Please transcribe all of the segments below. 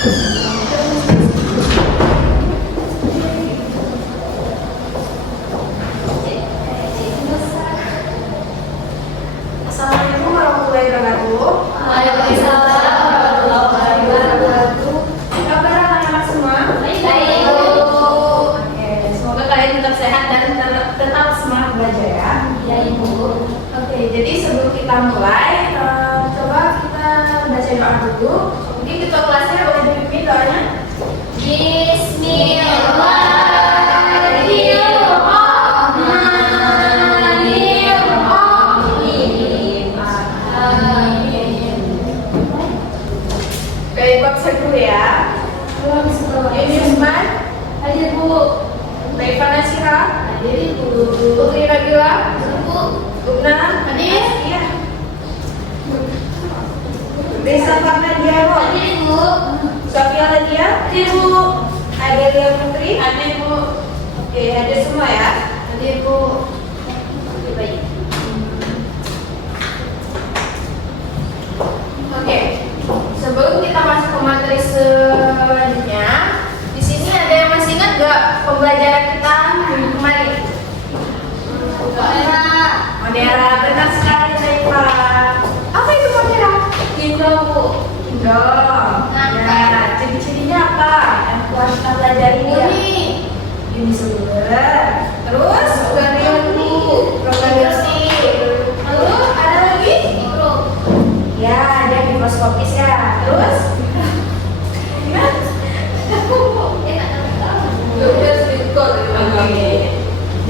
Assalamualaikum warahmatullahi wabarakatuh. Waalaikumsalam warahmatullahi wabarakatuh. Kabar anak-anak semua? Baik. Oke, semoga kalian tetap sehat dan tetap semangat belajar ya. Ya Ibu. Oke, jadi sebelum kita mulai, coba kita baca doa dulu. Mungkin ketua kelasnya boleh dipimpin doanya. Bismillahirrahmanirrahim. Amin. Oke, Ibu absen dulu ya. Ini Usman, Hadir Bu. Baik Vanasira, Hadir Ibu. Putri Nabila, Bu. Guna, Hadir. Iya. Desa Farnadiano, Hadir Ibu. Sofia Ladia, Hadir Bu. Adelia Putri, Hadir Bu. Oke, ada semua ya. Hadir Bu. Oke, baik. Oke, sebelum kita masuk ke materi selanjutnya, di sini ada yang masih ingat gak pembelajaran kita minggu kemarin? Modera, benar sekali Pak. Apa itu modera? Indo Bu. Dong. Ya, ciri-cirinya apa? Yang telah kita pelajari ya. Ini sumber. Terus program Bu. Lalu ada lagi? Mikro. Ya, ada mikroskopis ya. Terus? Gimana? Oke.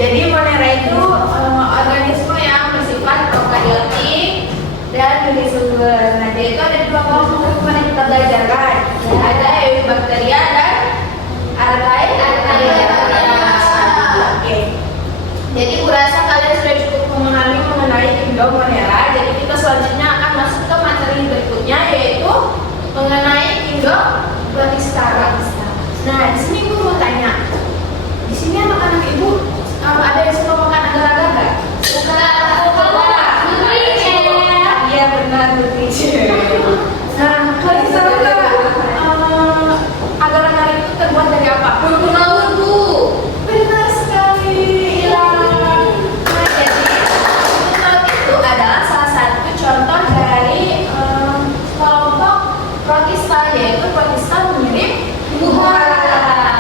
Jadi monera itu organisme yang bersifat prokaryotik dan unisumber. Nah, dia itu ada dua kelompok yang kita belajarkan. Ada eubakteria dan archaea. Oke. Jadi kurasa kalian sudah cukup memahami mengenai Indomonera. Jadi kita selanjutnya akan masuk ke materi berikutnya, yaitu mengenai Indoprotista. Nah, di sini Ibu mau tanya. Di sini anak-anak Ibu ada yang suka makan agar-agar nggak? Iya benar, Nutrisha. Nah, kalian tahu nggak agar-agar itu terbuat dari apa? Bumbu laut Bu. Benar sekali. Ya. Nah, jadi bumbu laut itu adalah salah satu contoh dari kelompok protista, yaitu protista mengirim buah.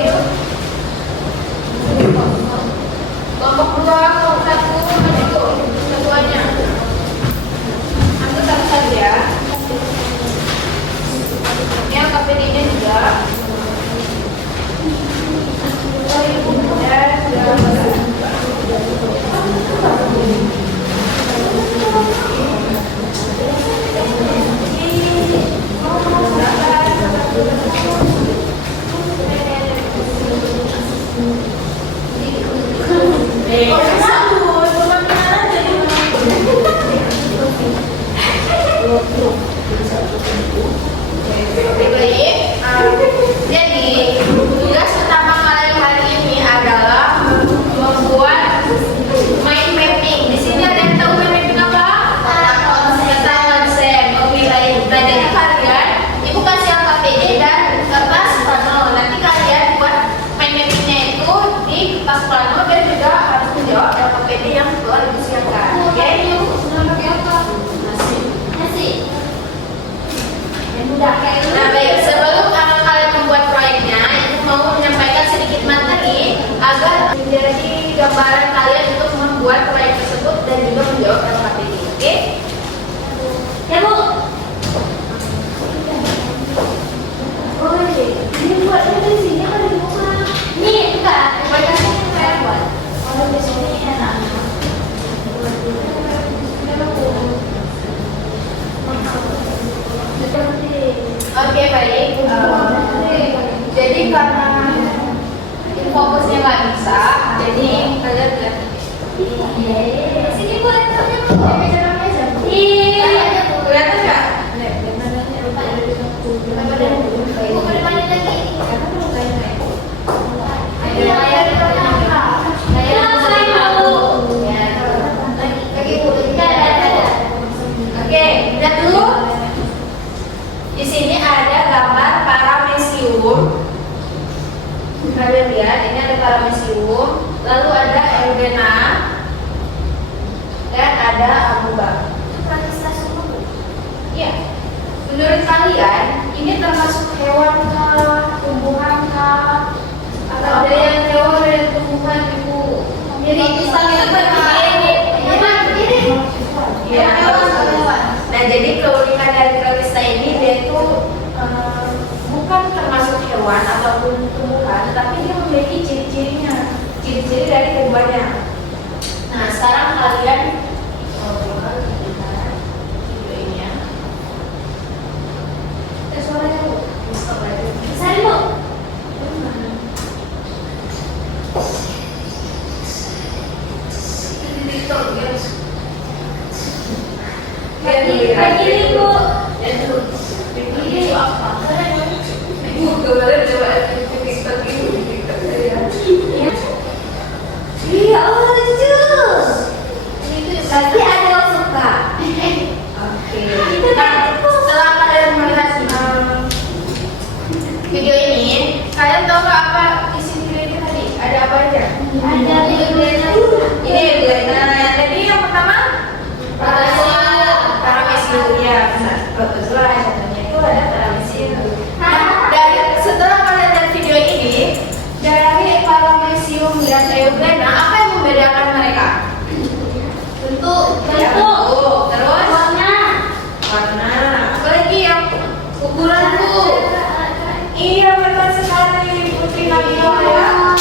ambil kelompok 2, kelompok 1, maju satuannya. Ambil satu ya. Yang KPD-nya juga. Jadi tugas utama kalian hari ini adalah membuat mind mapping. Di sini ada yang tahu mind mapping apa? Peta konsep. Oke baik. Nah jadi kalian, ibu kasih KPD dan kertas plano. Nanti kalian buat mind mappingnya itu di kertas plano dan juga harus menjawab KPD yang telah ibu siapkan. Oke? Nasi. Nah baik, sebelum kalian membuat proyeknya, ibu mau menyampaikan sedikit materi agar menjadi gambaran kalian untuk membuat proyek tersebut dan juga menjawab KPD. Oke? Ya Bu. Oh iya, ini buatnya di sini apa di rumah? Ini enggak, banyak yang saya buat. Kalau di sini enak. Oke baik. Jadi karena fokusnya nggak bisa, jadi kalian lihat. Sini Bu laptopnya Bu. Kelihatan nggak? Ibu ke depannya lagi. Oke, lihat dulu. Di sini ada gambar paramecium. Kalian lihat, ini ada paramecium, lalu ada eugena, dan ada amoeba. Iya. Menurut kalian, ini termasuk hewan kah, tumbuhan kah? Atau ada yang hewan dan tumbuhan Ibu? Jadi misalnya nah jadi keunikan dari Kralista ini dia itu bukan termasuk hewan ataupun tumbuhan, tetapi dia memiliki ciri-cirinya, ciri-ciri dari keduanya. Nah sekarang kalian videonya, suaranya Bu, saya Bu. Begini Bu. Ini apa? Ibu kemarin coba TikTok ini. Iya, oh lucu. Itu pasti ada yang suka. Oke. Setelah kalian melihat video ini, kalian tahu nggak apa isi video ini tadi? Ada apa aja? Ada videonya. Ini videonya. Yang tadi yang pertama. Ya, protozoa yang satunya itu ada paramecium. Nah, setelah kalian lihat video ini, dari paramecium dan eugena, apa yang membedakan mereka? Bentuk, terus warna, apalagi yang ukuran Bu. Iya betul sekali Putri Nabila ya.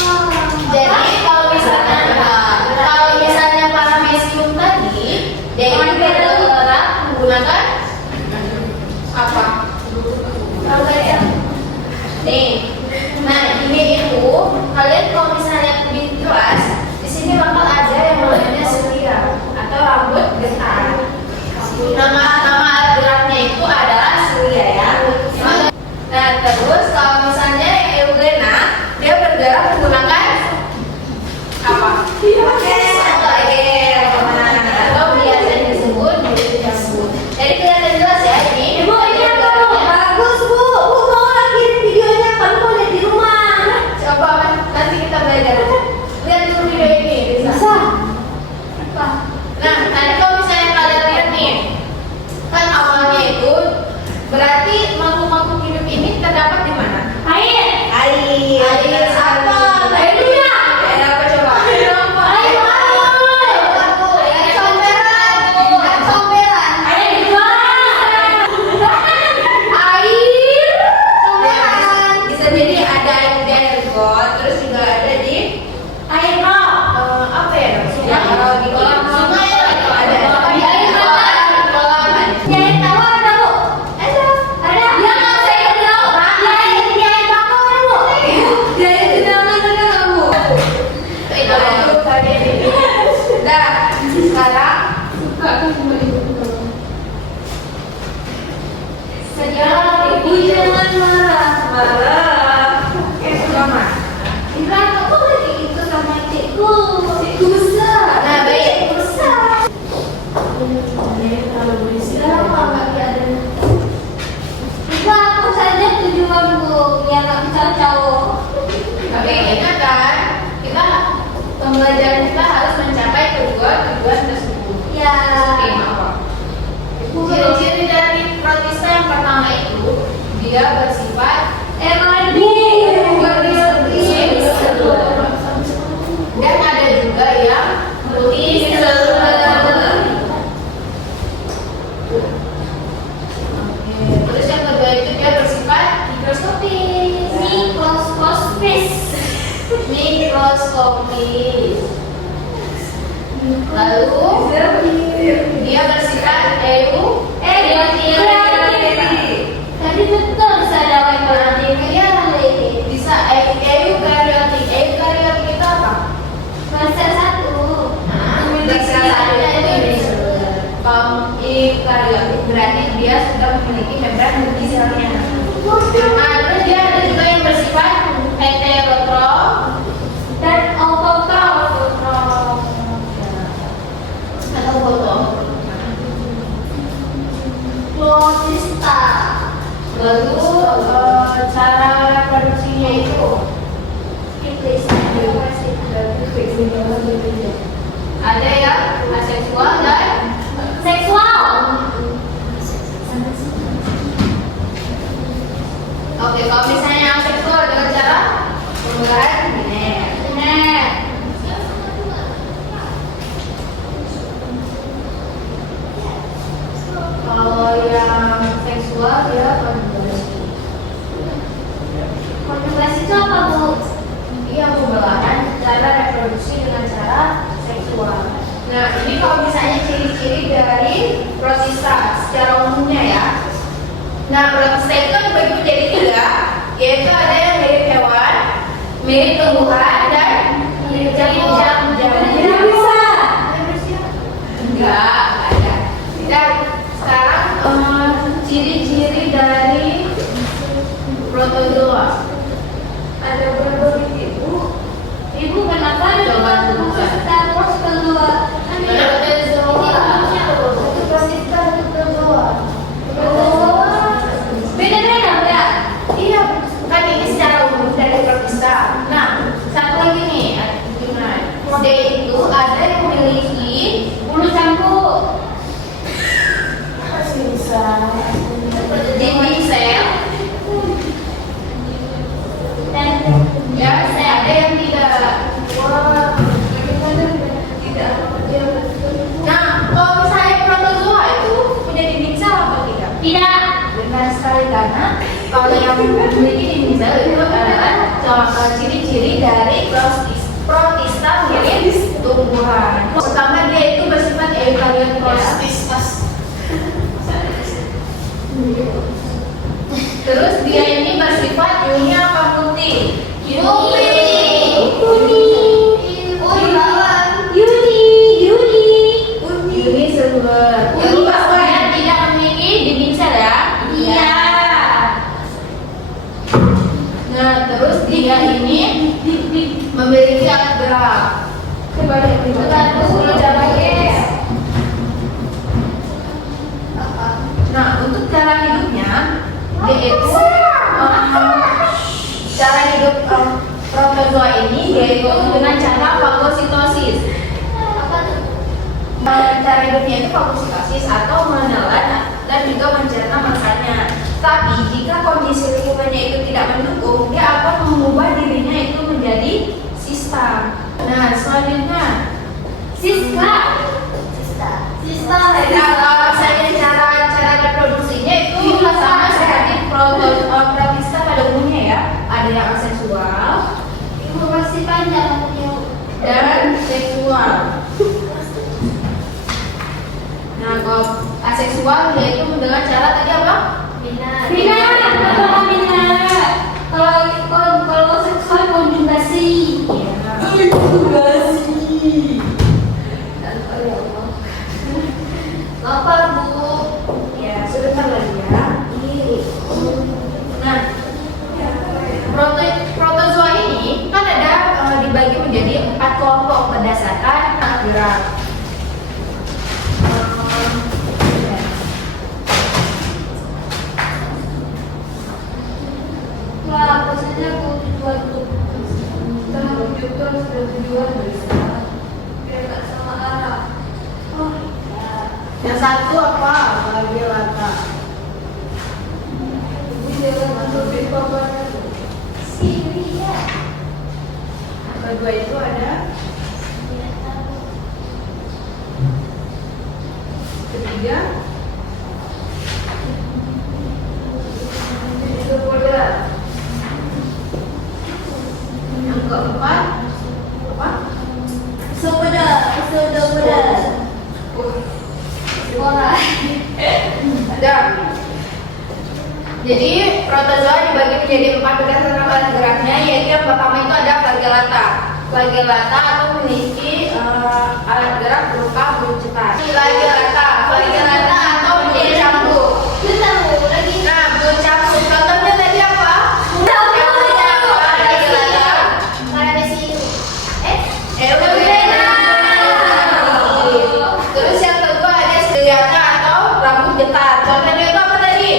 Jadi kalau misalnya paramecium tadi, dia ini bergerak menggunakan apa? Nih, nah ini itu kalian kalau misalnya di kelas, di sini bakal ada yang namanya selia atau rambut getar. Nama alat geraknya itu adalah selia ya. Nah terus kalau misalnya eugena, dia bergerak menggunakan apa? Atau biasanya disebut jambut. Jadi kelihatan jelas ya ini. Ibu ini apa Bu? Bagus Bu. Bu mau lagi videonya kan mau lihat di rumah. Coba nanti kita belajar. Lihat dulu video ini. Bisa. Nah tadi kalau misalnya kalian lihat nih, kan awalnya itu berarti makhluk-makhluk hidup ini terdapat di mana? Air. Kusa. Nah, bayi rusa. Kalau berisi lama nggak ada. Ibu aku saja tujuanku biar nggak bisa cowok. Tapi ingat kan, kita pembelajaran kita harus mencapai kedua tujuan tersebut. Ya. Oke, apa? Ciri-ciri dari protista yang pertama itu dia bersifat dan ada juga yang multiseluler. Oke, terus yang kedua itu dia bersifat mikroskopis. Mikroskopis. Lalu dia bersifat Tadi betul saya berarti bisa eukariotik. Eukariotik itu apa? bahasa satu. Kalau eukariotik berarti dia sudah memiliki membran multiselnya. Nah, terus dia ada juga yang bersifat heterotrof Dan autotrof. atau foto. Protista. Lalu cara reproduksinya itu ada yang aseksual dan Seksual. oke, kalau misalnya yang seksual dengan cara pembuahan genet. Benar. Kalau yang seksual dia konjugasi. Konjugasi itu apa, Bu? Iya, pembelahan cara reproduksi dengan cara seksual. Nah, ini kalau misalnya ciri-ciri dari protista secara umumnya ya. Nah, protista itu kan dibagi menjadi tiga, yaitu ada yang mirip hewan, mirip tumbuhan, dan mirip jamur. Tidak bisa. Enggak ada. Dan sekarang ciri-ciri dari protozoa. Ada berapa biji, Bu? Ibu kenapa Coba sebutkan. terus kedua? Beda-beda, ya? Iya, kan ini secara umum dari protista. Nah, satu lagi nih, dia itu ada yang memiliki Bulu campur. dinding sel, Dan ya, ada yang tidak. Tidak. Nah, kalau misalnya protozoa itu punya dinding sel apa tidak? tidak. Benar sekali, karena kalau yang memiliki dinding sel itu adalah ciri-ciri dari protista mirip tumbuhan. Pertama, dia itu bersifat eukariotik ya. Terus dia ini bersifat uni apa multi? Uni seluler. Lalu dia tidak memiliki dinding sel ya? Iya. Nah, terus dia ini memiliki alat gerak. Coba lihat di belakang. Nah, untuk cara hidupnya, dia itu cara hidup protozoa ini yaitu dengan cara fagositosis. Cara hidupnya itu fagositosis atau menelan dan juga mencerna mangsanya. Tapi jika kondisi lingkungannya itu tidak mendukung, dia akan mengubah dirinya itu menjadi sista. Nah, selanjutnya Siska. Nah, kalau misalnya cara reproduksinya itu sama seperti protista pada umumnya ya. Ada yang aseksual Ibu masih panjang punya. dan seksual. Nah, kalau aseksual yaitu dengan cara tadi apa? Kalau seksual konjugasi. Lapar, Bu. Ya, sebentar lagi ya. Nah, protozoa ini kan ada dibagi menjadi 4 kelompok berdasarkan gerak. Wah, apa saja tujuan untuk menuju ke tujuan beristirahat biar nggak sama arah. Oh, ya. Yang satu apa? Bagi lata. Ibu jangan lebih papannya. Sini ya. Kedua itu ada. Ketiga. Itu bola. Yang keempat apa? Sepeda. Orang. Ada. Jadi protozoa dibagi menjadi 4 berdasarkan alat geraknya, yaitu yang pertama itu ada flagellata. Flagellata atau memiliki alat gerak berupa belucetan. Flagellata atau menjadi cambuk. Bentar, Bu, lagi. Nah, belucambuk. Contohnya tadi apa? Contohnya apa? Flagellata. Udah Terus yang kedua ada ciliata atau rambut getar. Contohnya itu apa tadi?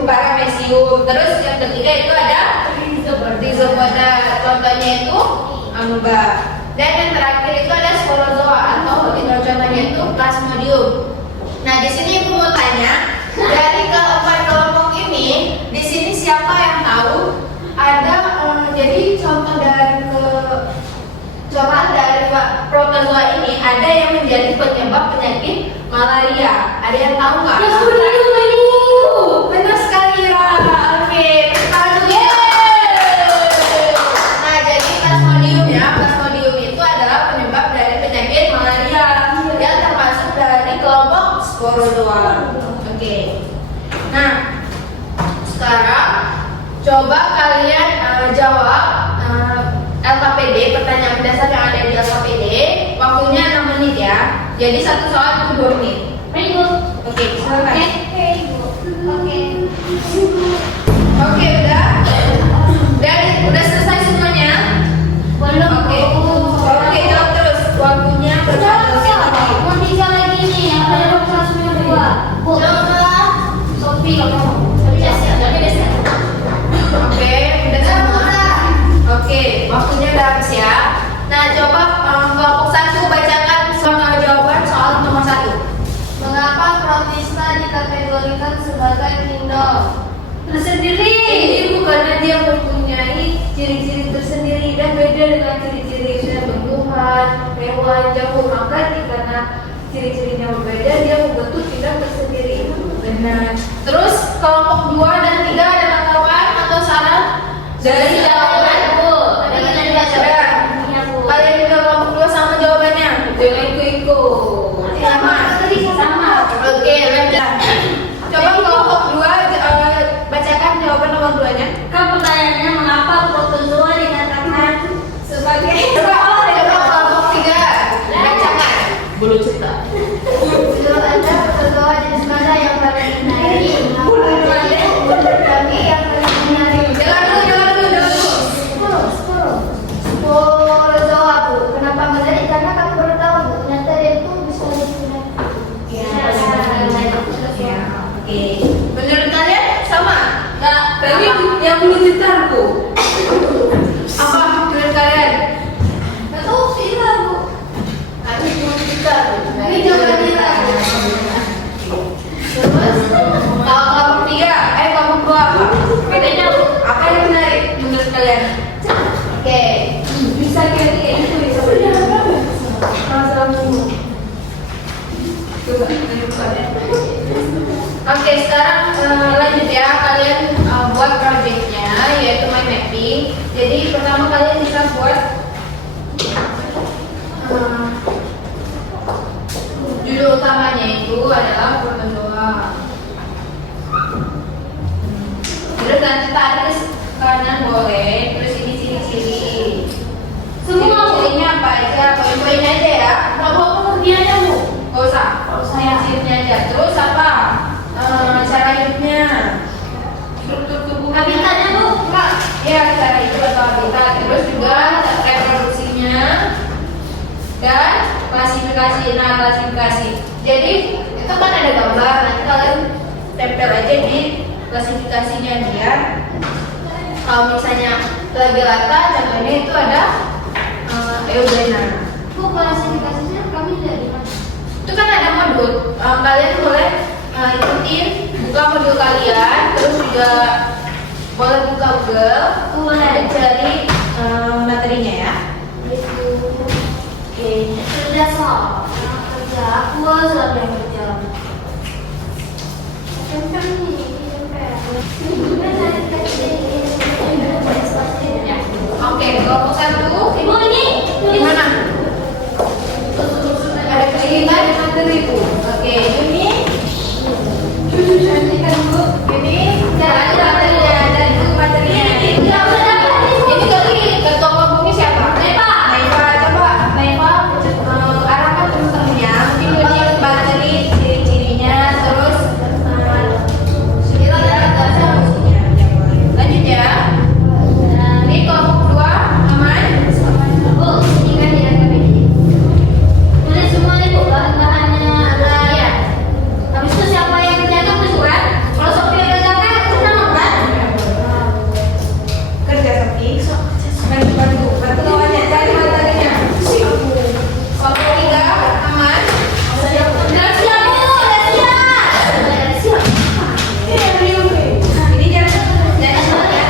Paramecium. Terus yang ketiga itu ada rhizopoda. Contohnya itu amoeba. Dan yang terakhir itu ada sporozoa atau contohnya itu plasmodium. Nah, di sini Ibu mau tanya, dari keempat kelompok ini, di sini siapa yang tahu ada jadi contoh dari protozoa ini ada yang menjadi penyebab penyakit malaria. Ada yang tahu nggak? Benar sekali, Ira. Oke, tangan dulu. Nah, jadi plasmodium itu adalah penyebab dari penyakit malaria yang termasuk dari kelompok sporozoa. Oke. Nah, sekarang coba kalian jawab LKPD, pertanyaan dasar yang ada di LKPD. Waktunya 6 menit ya. Jadi satu soal itu 2 menit. Oke, silakan. Oke, udah selesai semuanya? Belum. Oke, jawab terus. Waktunya Mau tiga lagi nih, apa yang kelasnya 2? Bu. Sofi. Oke, udah semua. Oke, waktunya udah habis ya. Nah, coba kelompok 1 bacakan soal jawaban soal nomor 1. Mengapa protista dikategorikan sebagai kingdom? Tersendiri. Ini bukannya dia mempunyai ciri-ciri tersendiri dan beda dengan ciri-ciri tumbuhan, hewan, jamur. Maka karena ciri-cirinya berbeda, dia membentuk kingdom tersendiri. Benar. Terus kelompok 2 dan 3 ada tanggapan atau saran dari jawaban? Kalian juga kelompok 2 sama jawabannya? Jangan ikut-ikut. Sama. Oke, lanjut. Coba kelompok 2 bacakan jawaban nomor 2-nya. Kan pertanyaannya mengapa protozoa dikatakan sebagai Coba kelompok 3 bacakan. Bulu cerita. ada protozoa jenis mana yang paling menarik? Menurut kami yang paling menarik. Jangan dulu. Protozoa, Bu. Kenapa menarik? Karena kamu baru tahu, Bu. Ternyata dia itu bisa digunakan. Oke. Menurut kalian sama? Enggak. Tadi yang bulu ceritaku. Apa menurut kalian? Nggak tahu sih lah, Bu. Tadi bulu cerita. Ini jawabannya lah. Terus kelompok 3, kelompok 2 apa? Bedanya apa yang menarik menurut kalian? Oke, bisa kayak itu bisa masalah dulu. Oke, sekarang lanjut ya, kalian buat projectnya yaitu mind mapping. Jadi pertama kalian bisa buat judul utamanya itu adalah protozoa. Terus nanti tarik ke kanan boleh. Terus ini ciri-ciri. Semua, Bu. Ciri-cirinya apa aja? Poin-poin aja ya. Nggak mau pengertiannya, Bu. Nggak usah. Ciri-cirinya aja. Terus apa? Cara hidupnya. Struktur tubuhnya. Habitatnya, Bu. Enggak. Ya, cara hidup atau habitat. Terus juga reproduksi dan klasifikasi. Nah, klasifikasi. Jadi itu kan ada gambar. Nanti kalian tempel aja di klasifikasinya biar kalau misalnya lagi rata, contohnya itu ada Eugena. Bu, klasifikasinya kami dari mana? Itu kan ada modul. Kalian boleh ikutin, buka modul kalian, terus juga boleh buka Google, Boleh. cari materinya ya. Oke, kerja soal kerja aku sampai kerja. Tempat nih, Oke, kelompok 1 Ibu ini di mana? Ada kesulitan materi Bu. Oke, ini cantikan Bu. Ini cara materinya dari buku materinya. Ini tadi ketua kelompoknya siapa? Naifa. Naifa, coba Naifa arahkan teman-temannya. Mungkin dia materi ciri-cirinya, terus lanjut ya. Ini kelompok 2 aman. Bu, ini kan ya kami. Tulis semua nih Bu, bahan-bahannya ada. Iya. Habis itu siapa yang jaga kesurat? Kalau Sophia yang jaga, kita kan? Kerja Sofi. Bantu kawannya cari materinya. Kelompok 3 aman. Udah siap Bu, udah siap. Ini jangan ya.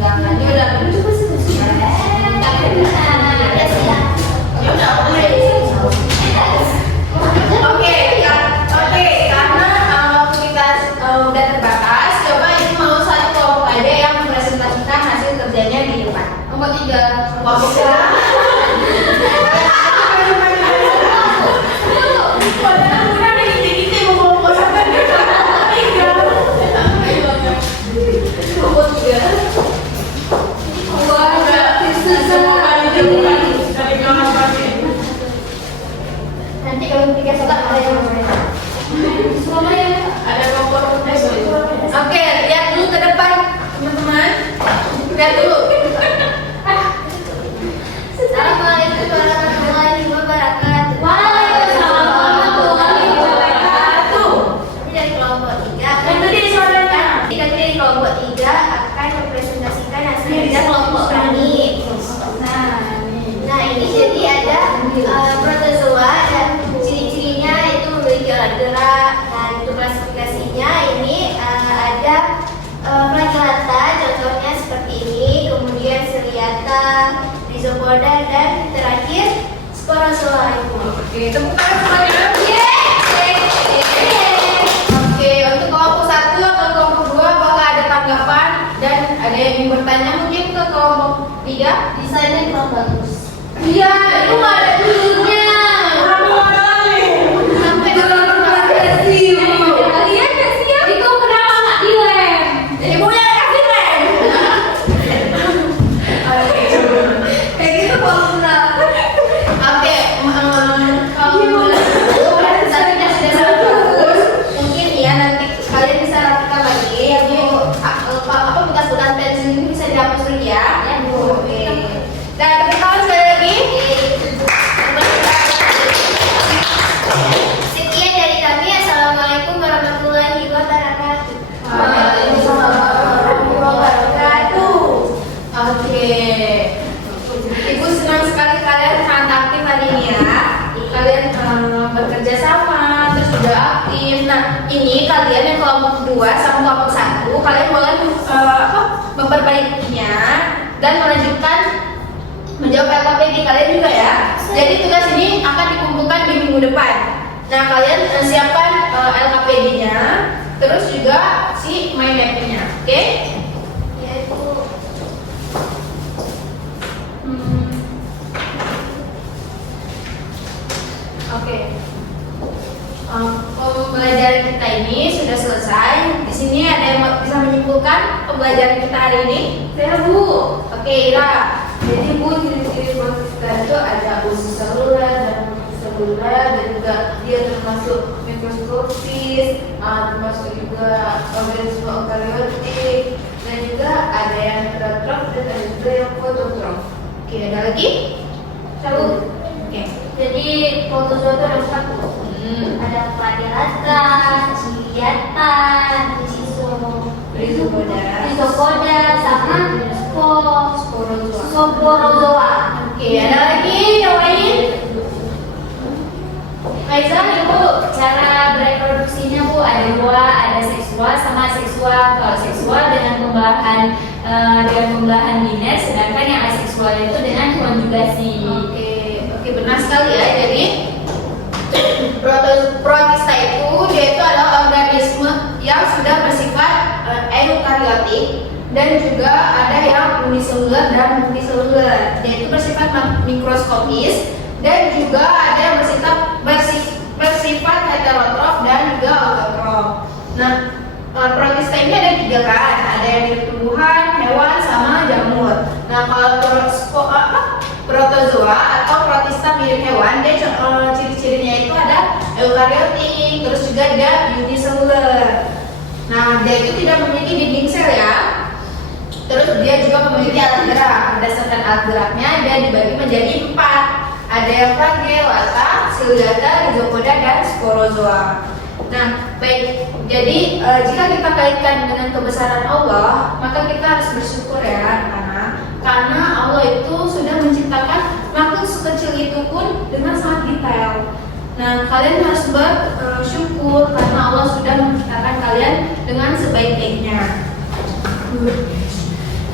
Jangan ya udah. Ya udah boleh. Oke, karena waktu kita udah terbatas, coba ini mau satu kelompok aja yang mempresentasikan hasil kerjanya di depan. Nomor 3. Kelompok 3. Nanti kalau 3 suka ada yang semua ya. Ada kelompok. Oke, lihat dulu ke depan, teman-teman. Lihat dulu. Assalamualaikum warahmatullahi wabarakatuh. Waalaikumsalam warahmatullahi wabarakatuh. Ini dari kelompok 3. Itu dia suaranya. Kita dari kelompok 3 akan mempresentasikan hasil kerja kelompok kami. Nah, ini jadi ada protozoa dan ciri-cirinya itu memiliki alat gerak. Nah, untuk klasifikasinya ini ada flagellata, contohnya seperti ini, kemudian ciliata, rhizopoda, dan terakhir sporozoa. Oke, tepuk tangan semuanya. Yeay. Oke, untuk kelompok 1 atau kelompok 2 apakah ada tanggapan dan ada yang ingin bertanya mungkin ke kelompok 3? Desainnya kurang bagus. Iya, itu nggak ada dulunya. Sampai Kalian nggak siap? Itu kenapa nggak dilem? jadi punya kasih rem. Kayak gitu kalau Oke, kalau presentasinya sudah sangat bagus, mungkin ya nanti kalian bisa lakukan lagi. Jadi apa bekas-bekas pensil ini bisa dihapus lagi ya. Ya, Bu. Oke. Dan tepuk tangan sekali lagi. Sekian dari kami. Assalamualaikum warahmatullahi wabarakatuh. Waalaikumsalam warahmatullahi wabarakatuh. Oke. Ibu senang sekali kalian sangat aktif hari ini ya. Kalian bekerja sama, terus juga aktif. Nah, ini kalian yang kelompok 2 sama kelompok 1, kalian boleh memperbaikinya dan melanjutkan menjawab LKPD kalian juga ya. Jadi tugas ini akan dikumpulkan di minggu depan. Nah, kalian siapkan LKPD-nya, terus juga si mind map-nya, oke? Ya, Bu. Oke. Pembelajaran kita ini sudah selesai. Di sini ada yang bisa menyimpulkan pembelajaran kita hari ini? Saya, Bu. Oke, Ira. Jadi Bu, ciri-ciri proses itu ada usus seluler dan seluler dan juga dia termasuk mikroskopis, termasuk juga organisme eukariotik dan juga ada yang heterotrof dan ada juga yang fototrof. Oke, ada lagi? Satu. Oke. Jadi protozoa itu ada 4 tuh. Ada platyhelata, ciliata, rhizopoda, sama sporozoa. Oke, ada lagi yang lain? Kaisa, Ibu. Cara bereproduksinya Bu ada 2, ada seksual sama aseksual. Kalau seksual dengan pembelahan biner, sedangkan yang aseksual itu dengan konjugasi. Oke, benar sekali ya. Jadi protista itu dia itu adalah organisme yang sudah bersifat eukariotik dan juga ada yang uniseluler dan multiseluler. Dia itu bersifat mikroskopis dan juga ada yang bersifat heterotrof dan juga autotrof. Nah, protista ini ada 3 kan, ada yang dari tumbuhan, hewan, sama jamur. Nah, kalau protozoa atau protista mirip hewan, dia ciri-cirinya itu ada eukariotik, terus juga ada uniseluler. Nah, dia itu tidak memiliki dinding sel ya. Terus dia juga memiliki alat gerak. Berdasarkan alat geraknya, dia dibagi menjadi 4. Ada yang platyhelata, ciliata, rhizopoda, dan sporozoa. Nah, baik. Jadi jika kita kaitkan dengan kebesaran Allah, maka kita harus bersyukur ya, karena Allah itu sudah menciptakan makhluk sekecil itu pun dengan sangat detail. Nah, kalian harus bersyukur karena Allah sudah menciptakan kalian dengan sebaik-baiknya.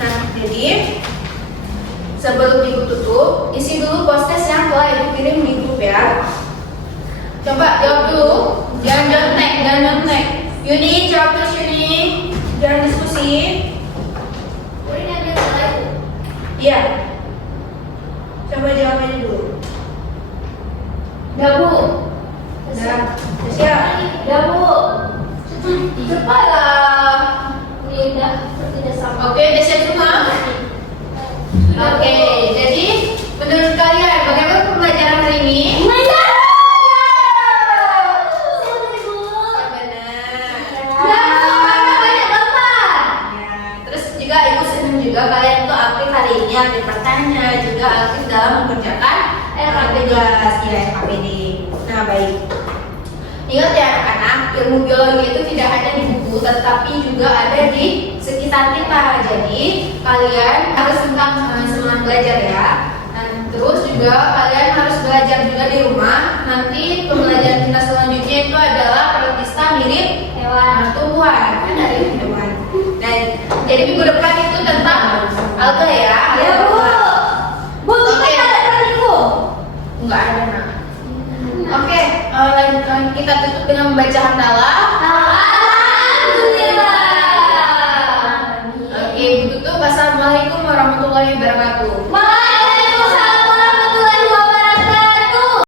Nah, jadi sebelum Ibu tutup, isi dulu post-test yang telah Ibu kirim di grup ya. Coba jawab dulu, jangan nyontek. Yuni, jawab terus Yuni, jangan diskusi. Ini ada yang lain. Iya. Coba jawab aja dulu. Udah Bu. Udah siap. Udah Bu. Cepatlah. Ini udah tidak sama. Oke, udah siap semua? Oke, jadi menurut kalian bagaimana pembelajaran hari ini? Kalian tuh aktif hari ini, aktif bertanya, juga aktif dalam mengerjakan tugas SKPD. Nah, baik. Ingat ya anak-anak, ilmu biologi itu tidak hanya di buku, tetapi juga ada di sekitar kita. Jadi kalian harus tentang semangat belajar ya. Dan terus juga kalian harus belajar juga di rumah. Nanti pembelajaran kita selanjutnya itu adalah protista mirip hewan, tumbuhan kan dari hewan. Dan jadi minggu depan itu tentang alga ya. Ya Bu. Bu, Oke. ada tadiku. Enggak ada nak. Oke, kita tutup dengan membaca hamdalah.